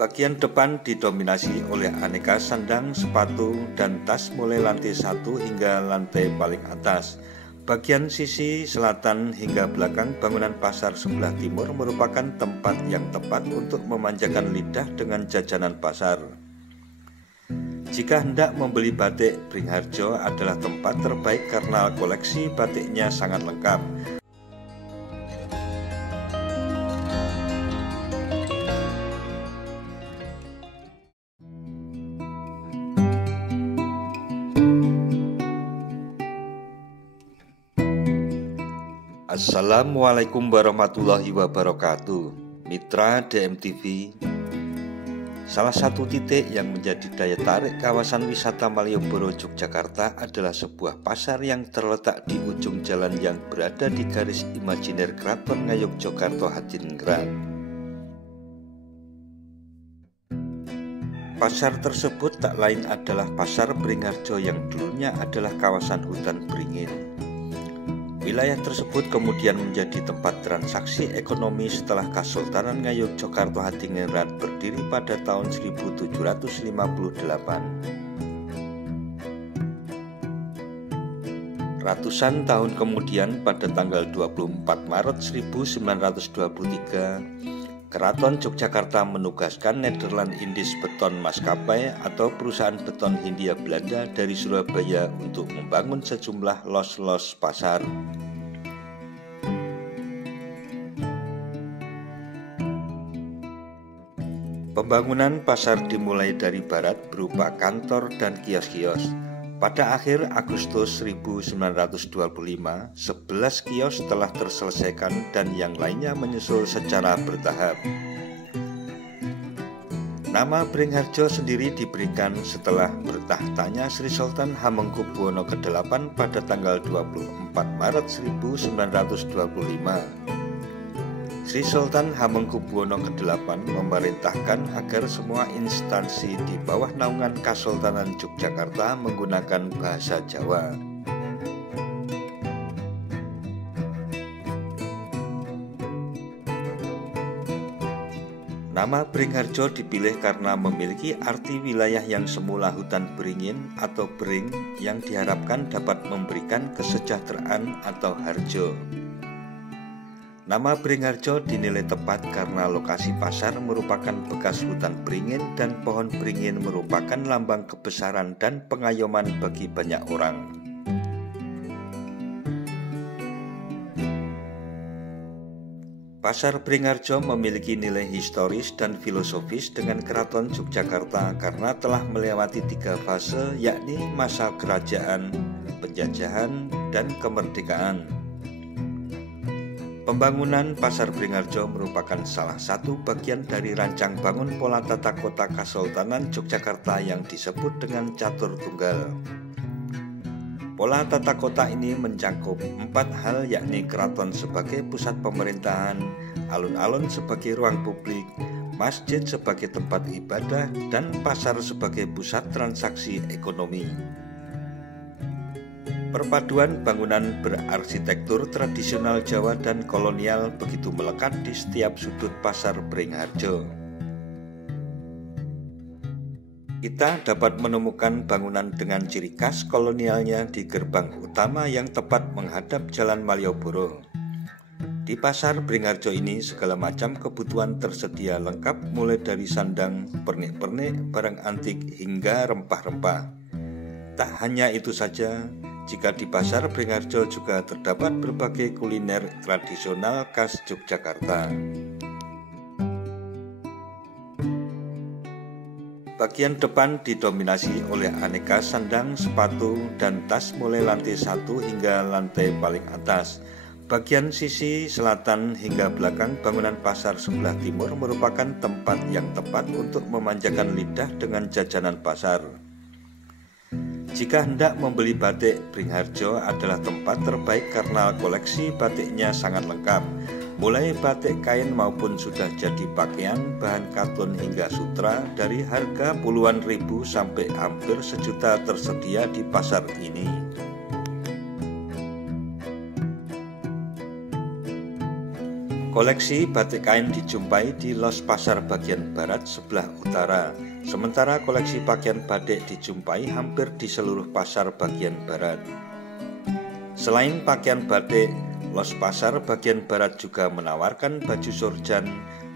Bagian depan didominasi oleh aneka sandang, sepatu, dan tas mulai lantai 1 hingga lantai paling atas. Bagian sisi selatan hingga belakang bangunan pasar sebelah timur merupakan tempat yang tepat untuk memanjakan lidah dengan jajanan pasar. Jika hendak membeli batik, Bringharjo adalah tempat terbaik karena koleksi batiknya sangat lengkap. Assalamualaikum warahmatullahi wabarakatuh. Mitra DMTV, salah satu titik yang menjadi daya tarik kawasan wisata Malioboro, Yogyakarta adalah sebuah pasar yang terletak di ujung jalan yang berada di garis imajiner Keraton Ngayogyakarta Hadiningrat. Pasar tersebut tak lain adalah Pasar Bringharjo yang dulunya adalah kawasan hutan beringin. Wilayah tersebut kemudian menjadi tempat transaksi ekonomi setelah Kesultanan Ngayogyakarta Hadiningrat berdiri pada tahun 1758. Ratusan tahun kemudian, pada tanggal 24 Maret 1923, Keraton Yogyakarta menugaskan Nederland Indies Beton Maskapai atau perusahaan beton Hindia Belanda dari Surabaya untuk membangun sejumlah los-los pasar. Pembangunan pasar dimulai dari barat berupa kantor dan kios-kios. Pada akhir Agustus 1925, 11 kios telah terselesaikan dan yang lainnya menyusul secara bertahap. Nama Bringharjo sendiri diberikan setelah bertahtanya Sri Sultan Hamengkubuwono ke-8 pada tanggal 24 Maret 1925. Sri Sultan Hamengkubuwono ke-8 memerintahkan agar semua instansi di bawah naungan Kesultanan Yogyakarta menggunakan bahasa Jawa. Nama Bringharjo dipilih karena memiliki arti wilayah yang semula hutan beringin atau bering yang diharapkan dapat memberikan kesejahteraan atau harjo. Nama Bringharjo dinilai tepat karena lokasi pasar merupakan bekas hutan beringin dan pohon beringin merupakan lambang kebesaran dan pengayoman bagi banyak orang. Pasar Bringharjo memiliki nilai historis dan filosofis dengan Keraton Yogyakarta karena telah melewati 3 fase, yakni masa kerajaan, penjajahan, dan kemerdekaan. Pembangunan Pasar Bringharjo merupakan salah satu bagian dari rancang bangun pola tata kota Kesultanan Yogyakarta yang disebut dengan Catur Tunggal. Pola tata kota ini mencakup 4 hal, yakni keraton sebagai pusat pemerintahan, alun-alun sebagai ruang publik, masjid sebagai tempat ibadah, dan pasar sebagai pusat transaksi ekonomi. Perpaduan bangunan berarsitektur tradisional Jawa dan kolonial begitu melekat di setiap sudut Pasar Bringharjo. Kita dapat menemukan bangunan dengan ciri khas kolonialnya di gerbang utama yang tepat menghadap Jalan Malioboro. Di Pasar Bringharjo ini segala macam kebutuhan tersedia lengkap, mulai dari sandang, pernik-pernik, barang antik hingga rempah-rempah. Tak hanya itu saja, jika di Pasar Bringharjo juga terdapat berbagai kuliner tradisional khas Yogyakarta. Bagian depan didominasi oleh aneka sandang, sepatu, dan tas mulai lantai 1 hingga lantai paling atas. Bagian sisi selatan hingga belakang bangunan pasar sebelah timur merupakan tempat yang tepat untuk memanjakan lidah dengan jajanan pasar. Jika hendak membeli batik, Bringharjo adalah tempat terbaik karena koleksi batiknya sangat lengkap, mulai batik kain maupun sudah jadi pakaian, bahan katun hingga sutra, dari harga puluhan ribu sampai hampir sejuta tersedia di pasar ini. Koleksi batik kain dijumpai di Los Pasar bagian barat sebelah utara, sementara koleksi pakaian batik dijumpai hampir di seluruh pasar bagian barat. Selain pakaian batik, Los Pasar bagian barat juga menawarkan baju sorjan,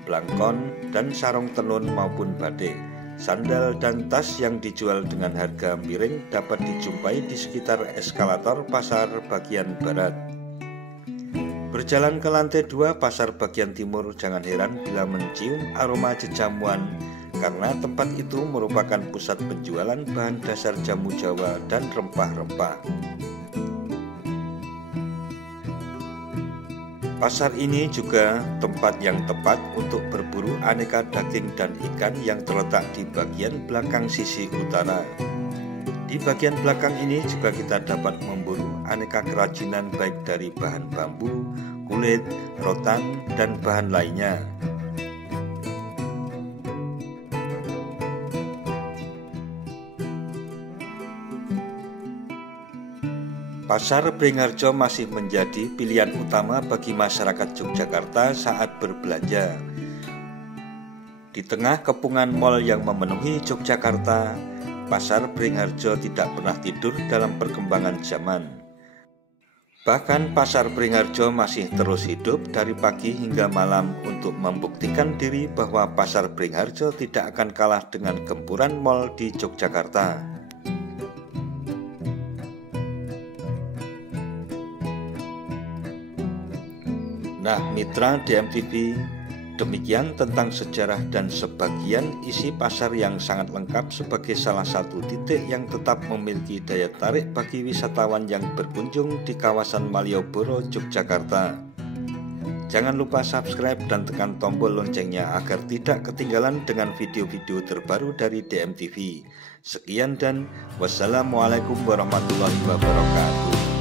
blangkon, dan sarung tenun maupun batik. Sandal dan tas yang dijual dengan harga miring dapat dijumpai di sekitar eskalator pasar bagian barat. Berjalan ke lantai 2 pasar bagian timur, jangan heran bila mencium aroma jejamuan, karena tempat itu merupakan pusat penjualan bahan dasar jamu Jawa dan rempah-rempah. Pasar ini juga tempat yang tepat untuk berburu aneka daging dan ikan yang terletak di bagian belakang sisi utara. Di bagian belakang ini juga kita dapat memburu aneka kerajinan baik dari bahan bambu, kulit, rotan, dan bahan lainnya. Pasar Beringharjo masih menjadi pilihan utama bagi masyarakat Yogyakarta saat berbelanja. Di tengah kepungan mal yang memenuhi Yogyakarta, Pasar Beringharjo tidak pernah tidur dalam perkembangan zaman. Bahkan Pasar Beringharjo masih terus hidup dari pagi hingga malam untuk membuktikan diri bahwa Pasar Beringharjo tidak akan kalah dengan gempuran mal di Yogyakarta. Nah, mitra DMTV, demikian tentang sejarah dan sebagian isi pasar yang sangat lengkap sebagai salah satu titik yang tetap memiliki daya tarik bagi wisatawan yang berkunjung di kawasan Malioboro, Yogyakarta. Jangan lupa subscribe dan tekan tombol loncengnya agar tidak ketinggalan dengan video-video terbaru dari DMTV. Sekian dan wassalamualaikum warahmatullahi wabarakatuh.